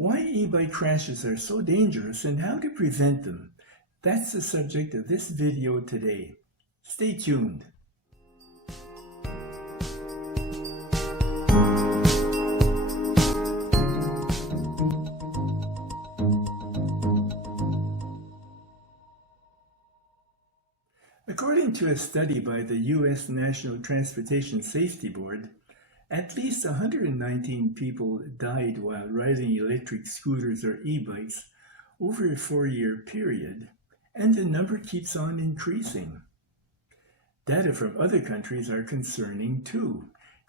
Why e-bike crashes are so dangerous and how to prevent them. That's the subject of this video today. Stay tuned. According to a study by the U.S. National Transportation Safety Board, at least 119 people died while riding electric scooters or e-bikes over a 4-year period, and the number keeps on increasing. Data from other countries are concerning too.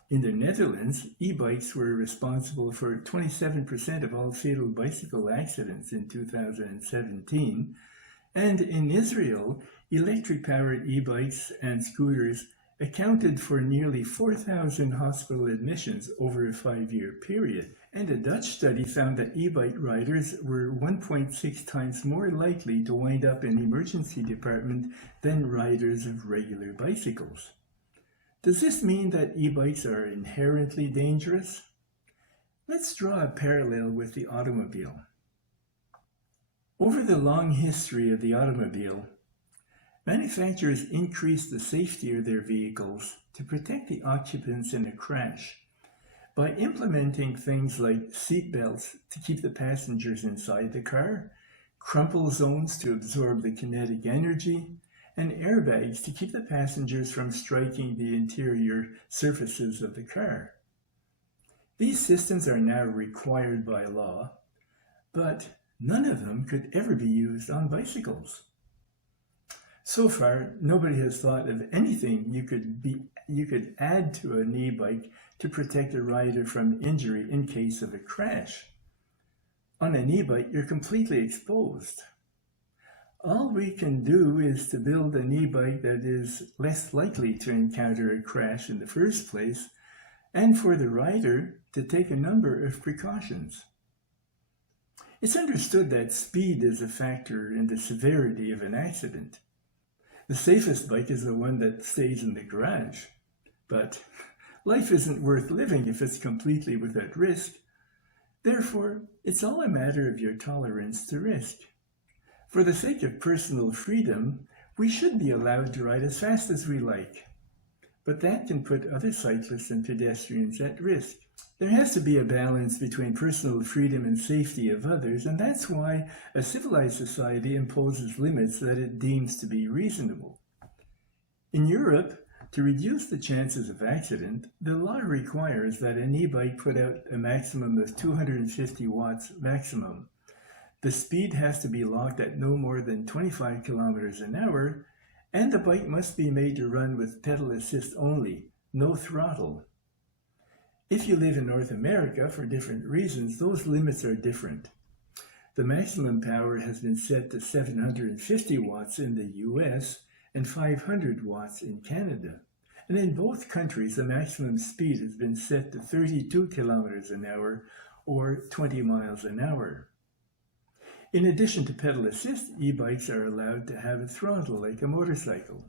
In the Netherlands, e-bikes were responsible for 27% of all fatal bicycle accidents in 2017, and in Israel, electric-powered e-bikes and scooters accounted for nearly 4,000 hospital admissions over a 5-year period. And a Dutch study found that e-bike riders were 1.6 times more likely to wind up in the emergency department than riders of regular bicycles. Does this mean that e-bikes are inherently dangerous? Let's draw a parallel with the automobile. Over the long history of the automobile, manufacturers increased the safety of their vehicles to protect the occupants in a crash by implementing things like seat belts to keep the passengers inside the car, crumple zones to absorb the kinetic energy, and airbags to keep the passengers from striking the interior surfaces of the car. These systems are now required by law, but none of them could ever be used on bicycles. So far, nobody has thought of anything you could add to an e-bike to protect a rider from injury in case of a crash. On an e-bike, you're completely exposed. All we can do is to build an e-bike that is less likely to encounter a crash in the first place, and for the rider to take a number of precautions. It's understood that speed is a factor in the severity of an accident. The safest bike is the one that stays in the garage. But life isn't worth living if it's completely without risk. Therefore, it's all a matter of your tolerance to risk. For the sake of personal freedom, we should be allowed to ride as fast as we like. But that can put other cyclists and pedestrians at risk. There has to be a balance between personal freedom and safety of others, and that's why a civilized society imposes limits that it deems to be reasonable. In Europe, to reduce the chances of accident, the law requires that an e-bike put out a maximum of 250 watts maximum. The speed has to be locked at no more than 25 kilometers an hour, and the bike must be made to run with pedal assist only, no throttle. If you live in North America, for different reasons, those limits are different. The maximum power has been set to 750 watts in the US and 500 watts in Canada. And in both countries, the maximum speed has been set to 32 kilometers an hour or 20 miles an hour. In addition to pedal assist, e-bikes are allowed to have a throttle like a motorcycle.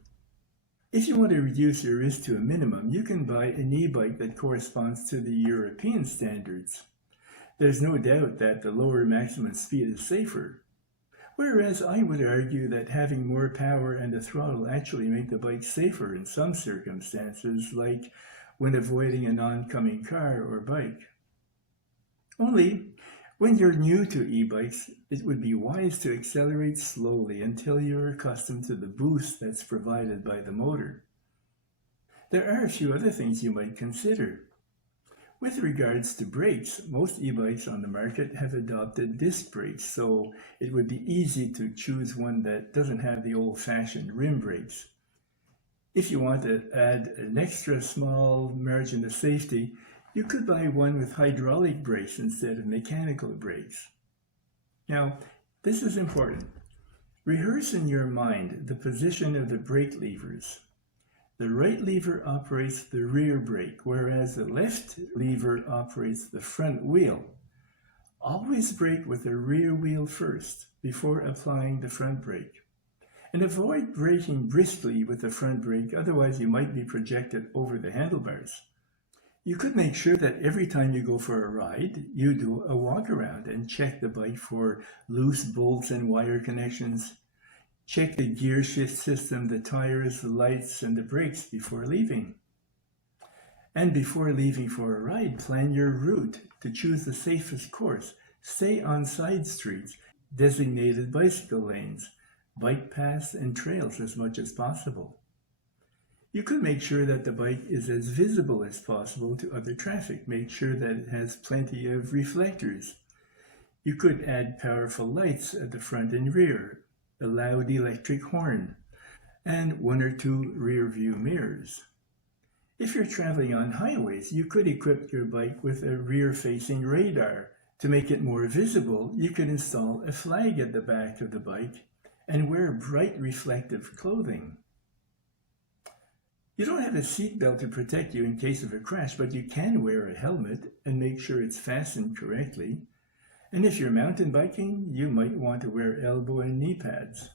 If you want to reduce your risk to a minimum, you can buy an e-bike that corresponds to the European standards. There's no doubt that the lower maximum speed is safer, whereas I would argue that having more power and a throttle actually make the bike safer in some circumstances, like when avoiding an oncoming car or bike. Only, when you're new to e-bikes, it would be wise to accelerate slowly until you're accustomed to the boost that's provided by the motor. There are a few other things you might consider. With regards to brakes, most e-bikes on the market have adopted disc brakes, so it would be easy to choose one that doesn't have the old-fashioned rim brakes. If you want to add an extra small margin of safety, you could buy one with hydraulic brakes instead of mechanical brakes. Now, this is important. Rehearse in your mind the position of the brake levers. The right lever operates the rear brake, whereas the left lever operates the front wheel. Always brake with the rear wheel first, before applying the front brake. And avoid braking briskly with the front brake, otherwise you might be projected over the handlebars. You could make sure that every time you go for a ride, you do a walk around and check the bike for loose bolts and wire connections. Check the gear shift system, the tires, the lights, and the brakes before leaving. And before leaving for a ride, plan your route to choose the safest course. Stay on side streets, designated bicycle lanes, bike paths, and trails as much as possible. You could make sure that the bike is as visible as possible to other traffic. Make sure that it has plenty of reflectors. You could add powerful lights at the front and rear, a loud electric horn, and 1 or 2 rear view mirrors. If you're traveling on highways, you could equip your bike with a rear-facing radar. To make it more visible, you could install a flag at the back of the bike and wear bright reflective clothing. You don't have a seatbelt to protect you in case of a crash, but you can wear a helmet and make sure it's fastened correctly. And if you're mountain biking, you might want to wear elbow and knee pads.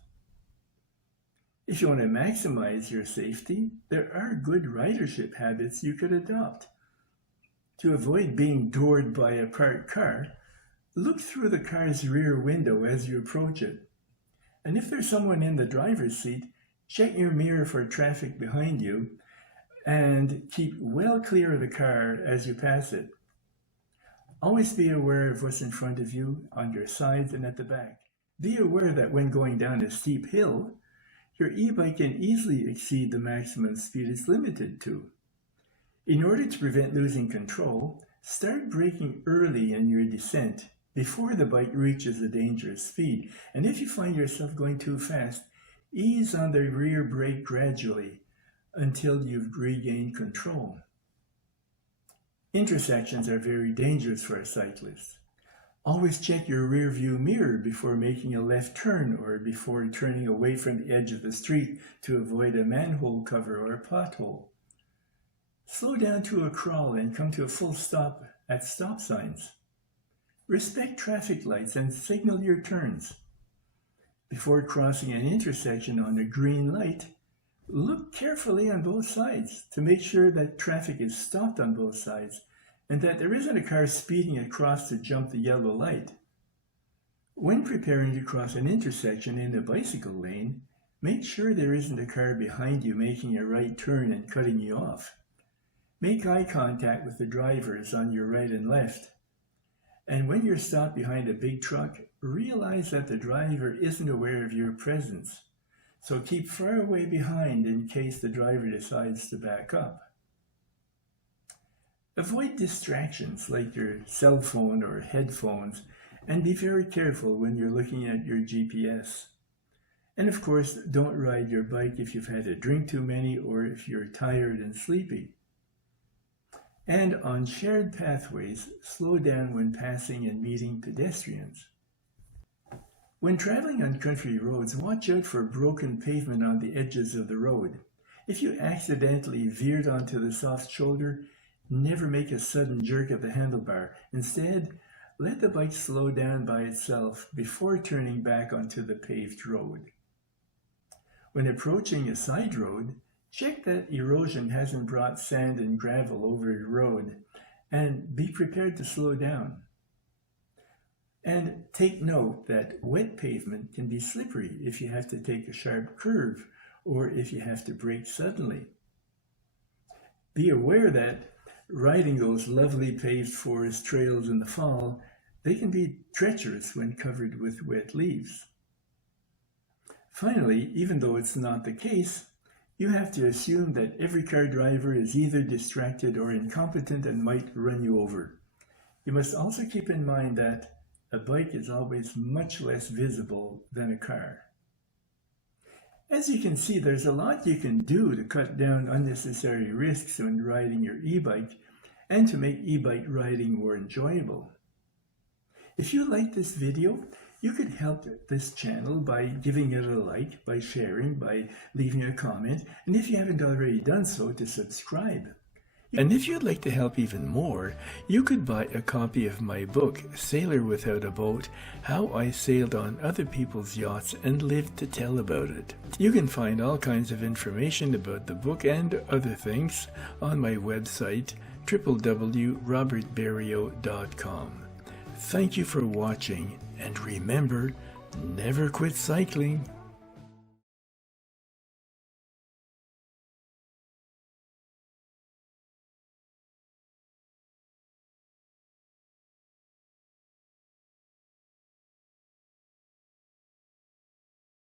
If you want to maximize your safety, there are good ridership habits you could adopt. To avoid being doored by a parked car, look through the car's rear window as you approach it. And if there's someone in the driver's seat, check your mirror for traffic behind you and keep well clear of the car as you pass it. Always be aware of what's in front of you, on your sides, and at the back. Be aware that when going down a steep hill, your e-bike can easily exceed the maximum speed it's limited to. In order to prevent losing control, start braking early in your descent before the bike reaches a dangerous speed. And if you find yourself going too fast, ease on the rear brake gradually until you've regained control. Intersections are very dangerous for a cyclist. Always check your rear view mirror before making a left turn or before turning away from the edge of the street to avoid a manhole cover or a pothole. Slow down to a crawl and come to a full stop at stop signs. Respect traffic lights and signal your turns. Before crossing an intersection on a green light, look carefully on both sides to make sure that traffic is stopped on both sides and that there isn't a car speeding across to jump the yellow light. When preparing to cross an intersection in the bicycle lane, make sure there isn't a car behind you making a right turn and cutting you off. Make eye contact with the drivers on your right and left. And when you're stopped behind a big truck, realize that the driver isn't aware of your presence. So keep far away behind in case the driver decides to back up. Avoid distractions like your cell phone or headphones, and be very careful when you're looking at your GPS. And of course, don't ride your bike if you've had a drink too many or if you're tired and sleepy. And on shared pathways, slow down when passing and meeting pedestrians. When traveling on country roads, watch out for broken pavement on the edges of the road. If you accidentally veered onto the soft shoulder, never make a sudden jerk of the handlebar. Instead, let the bike slow down by itself before turning back onto the paved road. When approaching a side road, check that erosion hasn't brought sand and gravel over the road, and be prepared to slow down. And take note that wet pavement can be slippery if you have to take a sharp curve or if you have to brake suddenly. Be aware that riding those lovely paved forest trails in the fall, they can be treacherous when covered with wet leaves. Finally, even though it's not the case, you have to assume that every car driver is either distracted or incompetent and might run you over. You must also keep in mind that a bike is always much less visible than a car. As you can see, there's a lot you can do to cut down unnecessary risks when riding your e-bike and to make e-bike riding more enjoyable. If you like this video, you could help this channel by giving it a like, by sharing, by leaving a comment, and if you haven't already done so, to subscribe. And if you'd like to help even more, you could buy a copy of my book, Sailor Without a Boat, How I Sailed on Other People's Yachts and Lived to Tell About It. You can find all kinds of information about the book and other things on my website, www.robertberrio.com. Thank you for watching, and remember, never quit cycling.